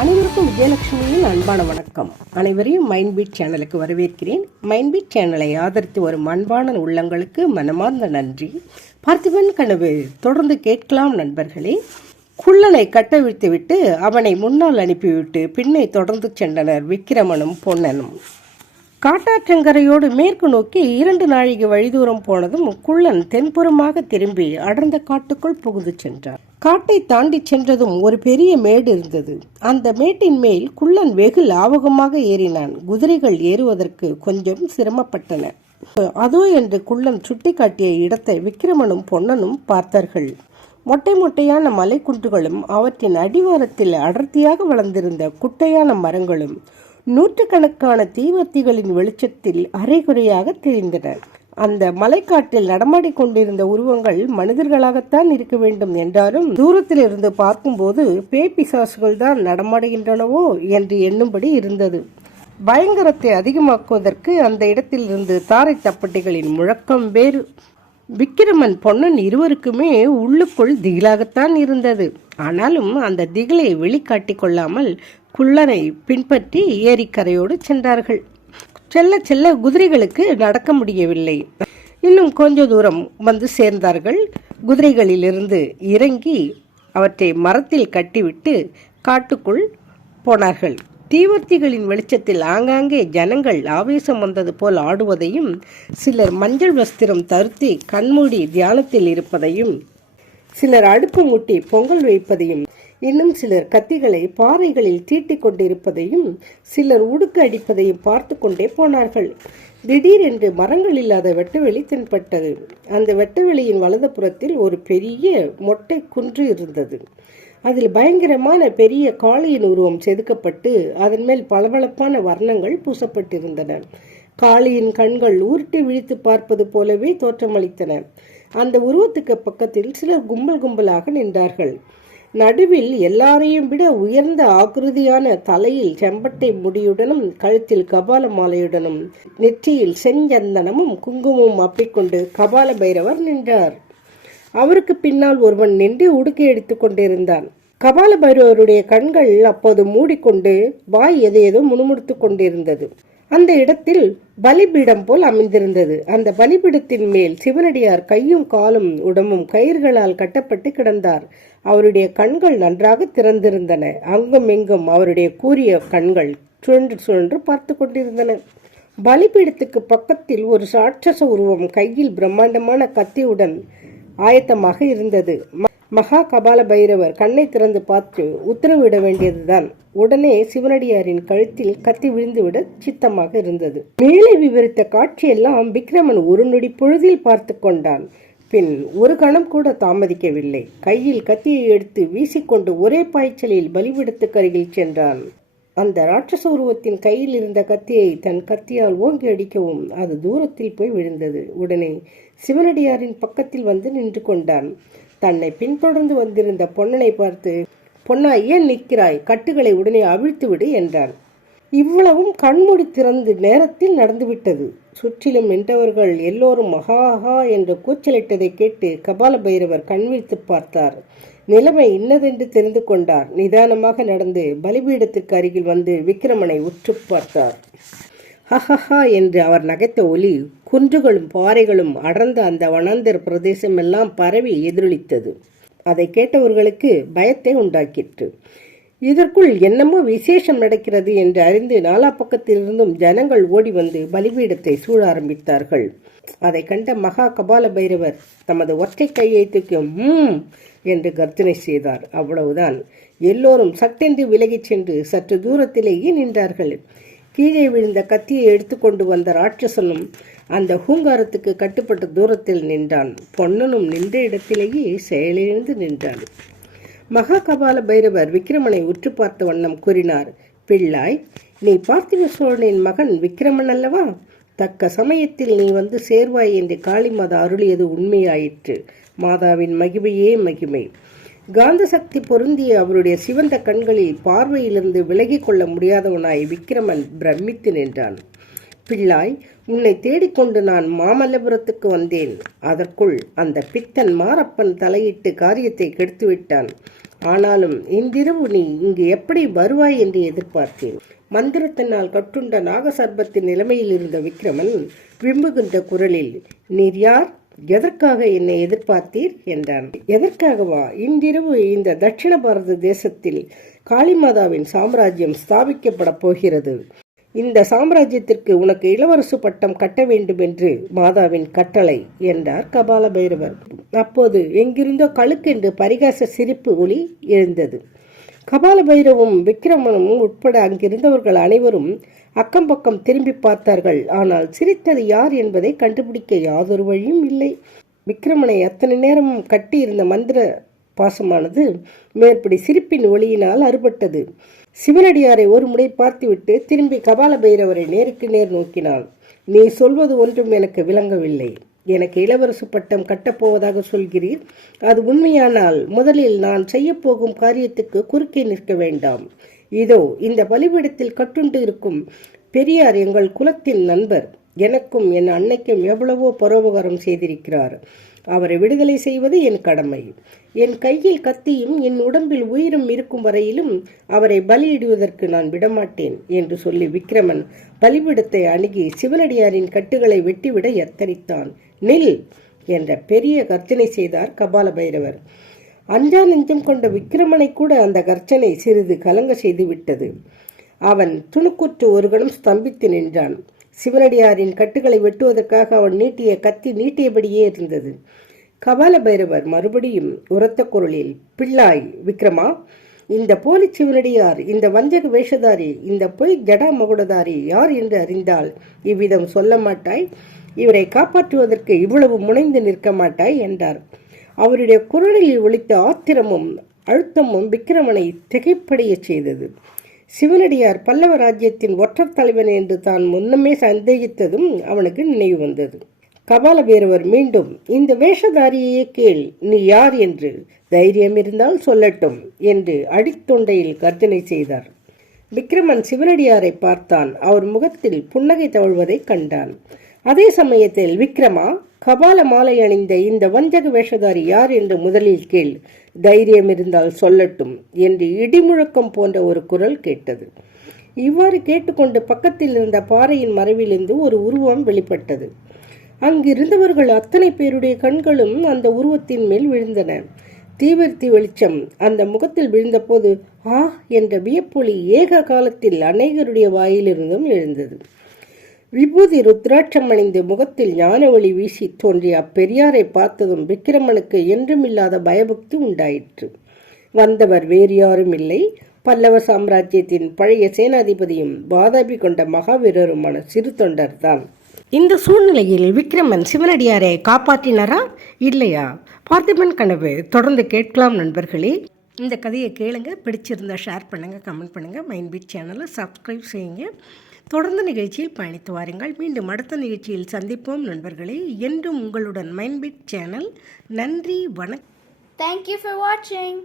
அனைவருக்கும் விஜயலட்சுமியின் அன்பான வணக்கம். அனைவரையும் மைண்ட் பீட் சேனலுக்கு வரவேற்கிறேன். மைண்ட் பீட் சேனலை ஆதரித்து வரும் அன்பான உள்ளங்களுக்கு மனமார்ந்த நன்றி. பார்த்திபன் கனவு தொடர்ந்து கேட்கலாம் நண்பர்களே. குள்ளனை கட்டவிழ்த்துவிட்டு அவனை முன்னால் அனுப்பிவிட்டு பின்னை தொடர்ந்து சென்றனர் விக்கிரமனும் பொன்னனும். காட்டாற்றங்கரையோடு மேற்கு நோக்கி இரண்டு நாழிகை வழிதூரம் போனதும் குள்ளன் தென்புறமாக திரும்பி அடர்ந்த காட்டுக்குள் புகுந்து சென்றார் காட்டை தாண்டி சென்றதும் ஒரு பெரிய மேடு இருந்தது. அந்த மேட்டின் மேல் குள்ளன் வெகு லாவகமாக ஏறினான். குதிரைகள் ஏறுவதற்கு கொஞ்சம் சிரமப்பட்டன. அதோ என்று குள்ளன் சுட்டிக்காட்டிய இடத்தை விக்கிரமனும் பொன்னனும் பார்த்தார்கள். மொட்டை மொட்டையான மலைக்குன்றுகளும் அவற்றின் அடிவாரத்தில் அடர்த்தியாக வளர்ந்திருந்த குட்டையான மரங்களும் நூற்றுக்கணக்கான தீவர்த்திகளின் வெளிச்சத்தில் அரைகுறையாக தெரிந்தன. அந்த மலைக்காட்டில் நடமாடிக் கொண்டிருந்த உருவங்கள் மனிதர்களாகத்தான் இருக்க வேண்டும் என்றாலும் தூரத்தில் இருந்து பார்க்கும்போது பேய் பிசாசுகள் தான் நடமாடுகின்றனவோ என்று எண்ணும்படி இருந்தது. பயங்கரத்தை அதிகமாக்குவதற்கு அந்த இடத்தில் இருந்து தாரை தப்பட்டிகளின் முழக்கம் வேறு. விக்கிரமன் பொன்னன் இருவருக்குமே உள்ளுக்குள் திகிலாகத்தான் இருந்தது. ஆனாலும் அந்த திகிலை வெளிக்காட்டி கொள்ளாமல் குள்ளனை பின்பற்றி ஏரிக்கரையோடு சென்றார்கள். செல்ல செல்ல குதிரைகளுக்கு நடக்க முடியவில்லை. இன்னும் கொஞ்ச தூரம் வந்து சேர்ந்தார்கள். குதிரைகளிலிருந்து இறங்கி அவற்றை மரத்தில் கட்டிவிட்டு காட்டுக்குள் போனார்கள். தீவர்த்திகளின் வெளிச்சத்தில் ஆங்காங்கே ஜனங்கள் ஆவேசம் வந்தது போல் ஆடுவதையும் சிலர் மஞ்சள் வஸ்திரம் தருத்தி கண்மூடி தியானத்தில் இருப்பதையும் சிலர் அடுப்பு மூட்டி பொங்கல் வைப்பதையும் இன்னும் சிலர் கத்திகளை பாறைகளில் தீட்டிக் கொண்டிருப்பதையும் சிலர் உடுக்கு அடிப்பதையும் பார்த்து கொண்டே போனார்கள். திடீரென்று மரங்கள் இல்லாத வெட்டவெளி தென்பட்டது. அந்த வெட்டவெளியின் வலது புறத்தில் ஒரு பெரிய மொட்டை குன்று இருந்தது. அதில் பயங்கரமான பெரிய காளியின் உருவம் செதுக்கப்பட்டு அதன் மேல் பளபளப்பான வர்ணங்கள் பூசப்பட்டிருந்தன. காளியின் கண்கள் உருட்டி விழித்து பார்ப்பது போலவே தோற்றமளித்தன. அந்த உருவத்துக்கு பக்கத்தில் சிலர் கும்பல் கும்பலாக நின்றார்கள். நடுவில் எல்லாரையும் விட உயர்ந்த ஆகிருதியான தலையில் செம்பட்டை முடியுடனும் கழுத்தில் கபால மாலையுடனும் நெற்றியில் செஞ்சந்தனமும் குங்குமமும் அப்பிக்கொண்டு கபால பைரவர் நின்றார். அவருக்கு பின்னால் ஒருவன் நின்று உடுக்கை எடுத்துக் கொண்டிருந்தான். கபால பைரவருடைய கண்கள் அப்போது மூடிக்கொண்டு வாய் எதையேதோ முணுமுணுத்துக் கொண்டிருந்தது. அந்த இடத்தில் பலிபீடம் போல் அமைந்திருந்தது. அந்த பலிபீடத்தின் மேல் சிவனடியார் கையும் காலும் உடம்பும் கயிர்களால் கட்டப்பட்டு கிடந்தார். அவருடைய கண்கள் நன்றாக திறந்திருந்தன. அங்கும் எங்கும் அவருடைய கூரிய கண்கள் சுழன்று சுழன்று பார்த்து கொண்டிருந்தன. பலிபீடத்துக்கு பக்கத்தில் ஒரு சாட்சச உருவம் கையில் பிரம்மாண்டமான கத்தியுடன் ஆயத்தமாக இருந்தது. மகா கபால பைரவர் கண்ணை திறந்து பார்த்து உத்தரவிட வேண்டியதுதான். உடனே சிவனடியாரின் கழுத்தில் கத்தி விழுந்துவிட சித்தமாக இருந்தது. மேலே விவரித்த காட்சியெல்லாம் விக்ரமன் ஒரு நொடி பொழுதில் பார்த்து கொண்டான். பின் ஒரு கணம் கூட தாமதிக்கவில்லை. கையில் கத்தியை எடுத்து வீசிக்கொண்டு ஒரே பாய்ச்சலில் பலிபிடத்துக்கு அருகில் சென்றான். அந்த ராட்சச உருவத்தின் கையில் இருந்த கத்தியை தன் கத்தியால் ஓங்கி அடிக்கவும் அது தூரத்தில் போய் விழுந்தது. உடனே சிவனடியாரின் பக்கத்தில் வந்து நின்று கொண்டான். தன்னை பின்தொடர்ந்து வந்திருந்த பொன்னனை பார்த்து பொன்னா ஏன் நிற்கிறாய். கட்டுகளை உடனே அவிழ்த்து விடு என்றான் இவ்வளவும் கண்மூடி திறந்து நேரத்தில் நடந்துவிட்டது. சுற்றிலும் நின்றவர்கள் எல்லோரும் மகாஹா என்று கூச்சலிட்டதை கேட்டு கபால பைரவர் கண்விழித்து பார்த்தார். நிலைமை இன்னதென்று தெரிந்து கொண்டார். நிதானமாக நடந்து பலிபீடத்துக்கு அருகில் வந்து விக்கிரமனை உற்று பார்த்தார். ஹஹஹா என்று அவர் நகைத்த ஒலி குன்றுகளும் பாறைகளும் அடர்ந்த அந்த வனந்தர் பிரதேசம் எல்லாம் பரவி எதிரொலித்தது. அதை கேட்டவர்களுக்கு பயத்தை உண்டாக்கிற்று. இதற்குள் என்னமோ விசேஷம் நடக்கிறது என்று அறிந்து நாலா பக்கத்திலிருந்தும் ஜனங்கள் ஓடி வந்து பலிபீடத்தை சூழ ஆரம்பித்தார்கள். அதை கண்ட மகா கபால பைரவர் தமது ஒற்றை கையை தூக்கி ம் என்று கர்ஜனை செய்தார். அவ்வளவுதான். எல்லோரும் சட்டென்று விலகிச் சென்று சற்று தூரத்திலேயே நின்றார்கள். கீழே விழுந்த கத்தியை எடுத்துக்கொண்டு வந்த ராட்சசனும் அந்த ஹூங்காரத்துக்கு கட்டுப்பட்ட தூரத்தில் நின்றான். பொன்னனும் நின்ற இடத்திலேயே செயலிழந்து நின்றான். மகாகபால பைரவர் விக்கிரமனை உற்று பார்த்த வண்ணம் கூறினார் பிள்ளாய் நீ பார்த்திவ சோழனின் மகன் விக்கிரமன் அல்லவா? தக்க சமயத்தில் நீ வந்து சேர்வாய் என்று காளிமாதா அருளியது உண்மையாயிற்று. மாதாவின் மகிமையே மகிமை. காந்த சக்தி பொருந்திய அவருடைய சிவந்த கண்களில் பார்வையிலிருந்து விலகிக் கொள்ள முடியாதவனாய் விக்கிரமன் பிரமித்து நின்றான். பிள்ளாய் உன்னை தேடிக்கொண்டு நான் மாமல்லபுரத்துக்கு வந்தேன். அதற்குள் அந்த பித்தன் மாரப்பன் தலையிட்டு காரியத்தை கெடுத்துவிட்டான். ஆனாலும் இன்றிரவு நீ இங்கு எப்படி வருவாய் என்று எதிர்பார்த்தேன். மந்திரத்தினால் கட்டுண்ட நாகசர்பத்தின் நிலைமையில் இருந்த விக்ரமன் விம்புகின்ற குரலில் நீர் யார்? எதற்காக என்னை எதிர்பார்த்தீர்? என்றான். எதற்காகவா? இன்றிரவு இந்த தட்சிண பாரத தேசத்தில் காளிமாதாவின் சாம்ராஜ்யம் ஸ்தாபிக்கப்பட போகிறது. இந்த சாம்ராஜ்யத்திற்கு உனக்கு இளவரசு பட்டம் கட்ட வேண்டும் என்று மாதாவின் கட்டளை என்றார் கபால பைரவர் அப்போது எங்கிருந்தோ கழுக்கென்று பரிகாச சிரிப்பு ஒளி எழுந்தது. கபால பைரவும் விக்கிரமனும் உட்பட அங்கிருந்தவர்கள் அனைவரும் அக்கம் பக்கம் திரும்பி பார்த்தார்கள். ஆனால் சிரித்தது யார் என்பதை கண்டுபிடிக்க யாதொரு வழியும் இல்லை. விக்கிரமனை அத்தனை நேரமும் கட்டியிருந்த மந்திர பாசமானது மேற்படி சிரிப்பின் ஒளியினால் அறுபட்டது. சிவனடியாரை ஒரு முறை பார்த்துவிட்டு திரும்பி கபால பைரவரை நேருக்கு நேர் நோக்கினான் நீ சொல்வது ஒன்றும் எனக்கு விளங்கவில்லை. எனக்கு இளவரசு பட்டம் கட்டப்போவதாக சொல்கிறீர். அது உண்மையானால் முதலில் நான் செய்யப்போகும் காரியத்துக்கு குறுக்கே நிற்க வேண்டாம். இதோ இந்த பலிபீடத்தில் கட்டுண்டு இருக்கும் பெரியார் எங்கள் குலத்தின் நண்பர். எனக்கும் என் அன்னைக்கும் எவ்வளவோ பரோபகாரம் செய்திருக்கிறார். அவரை விடுதலை செய்வது என் கடமை. என் கையில் கத்தியும் என் உடம்பில் உயிரும் இருக்கும் வரையிலும் அவரை பலியிடுவதற்கு நான் விடமாட்டேன் என்று சொல்லி விக்ரமன் பலிபிடத்தை அணுகி சிவனடியாரின் கட்டுகளை வெட்டிவிட எத்தனித்தான். நில் என்ற பெரிய கர்ச்சனை செய்தார் கபால பைரவர் அஞ்சா நெஞ்சம் கொண்ட விக்ரமனை கூட அந்த கர்ச்சனை சிறிது கலங்க செய்து விட்டது. அவன் துணுக்குற்று ஒரு கணம் ஸ்தம்பித்து நின்றான். சிவனடியாரின் கட்டுகளை வெட்டுவதற்காக அவன் நீட்டிய கத்தி நீட்டியபடியே இருந்தது. கபால பைரவர் மறுபடியும் உரத்த குரலில் பிள்ளாய் விக்ரமா இந்த போலி சிவனடியார் இந்த வஞ்சக வேஷதாரி இந்த பொய் ஜடா மகுடதாரி யார் என்று அறிந்தால் இவ்விதம் சொல்ல மாட்டாய்? இவரை காப்பாற்றுவதற்கு இவ்வளவு முனைந்து நிற்க மாட்டாய்? என்றார். அவருடைய குரலில் ஒழித்த ஆத்திரமும் அழுத்தமும் விக்கிரமனை திகைப்படையச் செய்தது. சிவனடியார் பல்லவ ராஜ்யத்தின் ஒற்றர் தலைவன் என்று தான் முன்னமே சந்தேகித்ததும் அவனுக்கு நினைவு வந்தது. கபால பைரவர் மீண்டும் இந்த வேஷதாரியே கேள் நீ யார் என்று தைரியம் இருந்தால் சொல்லட்டும் என்று அடித்தொண்டையில் கர்ஜனை செய்தார். விக்ரமன் சிவனடியாரை பார்த்தான். அவர் முகத்தில் புன்னகை தவழ்வதை கண்டான். அதே சமயத்தில் விக்ரமா கபால மாலை அணிந்த இந்த வஞ்சக வேஷதாரி யார் என்று முதலில் கேள். தைரியம் இருந்தால் சொல்லட்டும் என்று இடிமுழக்கம் போன்ற ஒரு குரல் கேட்டது. இவ்வாறு கேட்டுக்கொண்டு பக்கத்தில் இருந்த பாறையின் மறைவிலிருந்து ஒரு உருவம் வெளிப்பட்டது. அங்கிருந்தவர்கள் அத்தனை பேருடைய கண்களும் அந்த உருவத்தின் மேல் விழுந்தன. தீவிர்த்தி வெளிச்சம் அந்த முகத்தில் விழுந்தபோது ஆ என்ற வியப்பொலி ஏக காலத்தில் அநேகருடைய வாயிலிருந்தும் எழுந்தது. விபூதி ருத்ராட்சம் அணிந்து முகத்தில் ஞான ஒளி வீசி தோன்றிய அப்பெரியாரை பார்த்ததும் விக்கிரமனுக்கு என்றுமில்லாத பயபக்தி உண்டாயிற்று. வந்தவர் வேறு யாரும் இல்லை. பல்லவ சாம்ராஜ்யத்தின் பழைய சேனாதிபதியும் பாதாபி கொண்ட மகாவீரருமான சிறு தொண்டர்தான் இந்த சூழ்நிலையில் விக்ரமன் சிவனடியாரை காப்பாற்றினாரா? இல்லையா? பார்த்திபன் கனவு தொடர்ந்து கேட்கலாம் நண்பர்களே. இந்த கதையை கேளுங்க பிடிச்சிருந்தா ஷேர் பண்ணுங்கள் கமெண்ட் பண்ணுங்கள் மைண்ட் பீட் சேனலை சப்ஸ்கிரைப் செய்யுங்க. தொடர்ந்து நிகழ்ச்சியில் பயணித்து வாருங்கள். மீண்டும் அடுத்த நிகழ்ச்சியில் சந்திப்போம். நண்பர்களே என்றும் உங்களுடன் மைன்பிட் சேனல். நன்றி வணக்கம் தேங்க்யூ ஃபார் வாட்சிங்.